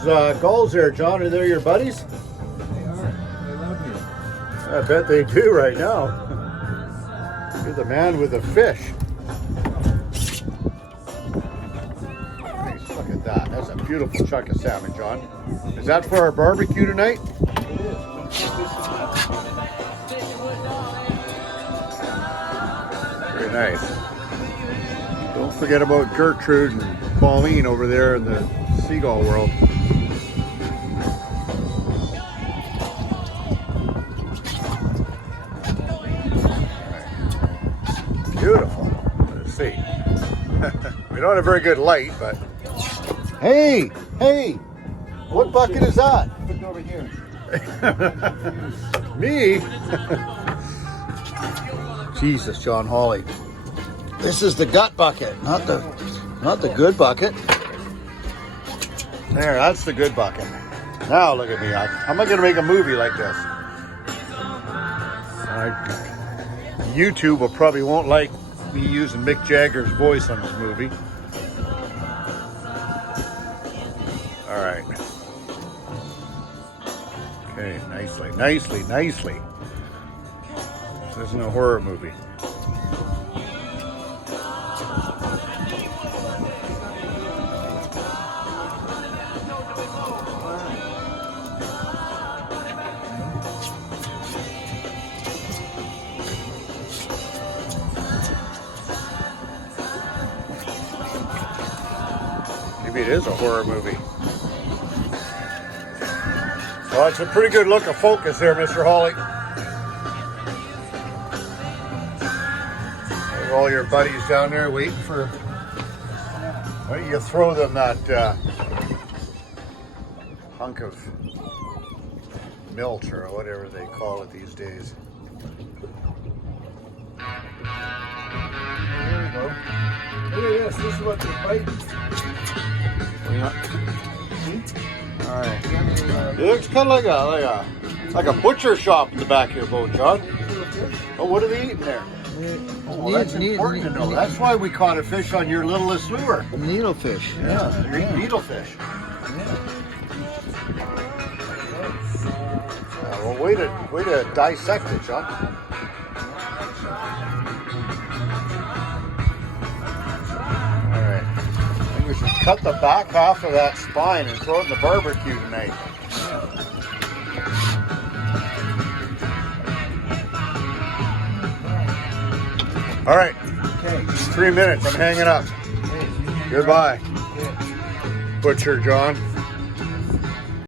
those gulls there, John? Are they your buddies? They are. They love me. I bet they do right now. You're the man with the fish. Nice, look at that. That's a beautiful chunk of salmon, John. Is that for our barbecue tonight? It is. Very nice. Don't forget about Gertrude and Pauline over there in the seagull world. Beautiful. Let's see. We don't have very good light, but hey, what bucket is that? Put it over here. Me? Jesus, John Hawley. This is the gut bucket, not the good bucket. There, that's the good bucket. Now look at me. How am I going to make a movie like this? YouTube will probably won't like me using Mick Jagger's voice on this movie. All right. Okay, nicely. This isn't a horror movie. Maybe it is a horror movie. Well, it's a pretty good look of focus there, Mr. Hawley. There's all your buddies down there waiting for... Why don't you throw them that hunk of milk or whatever they call it these days. There we go. Look at this. This is what they're biting. All right. It looks kind of like a butcher shop in the back of your boat, John. Oh, what are they eating there? Oh, well, that's important to know. That's why we caught a fish on your littlest lure. Needlefish. Yeah, they're eating needlefish. Well, way to dissect it, John. All right. I think we should cut the back half of that spine and throw it in the barbecue tonight. All right. Okay. 3 minutes. I'm hanging up. Goodbye. Butcher John.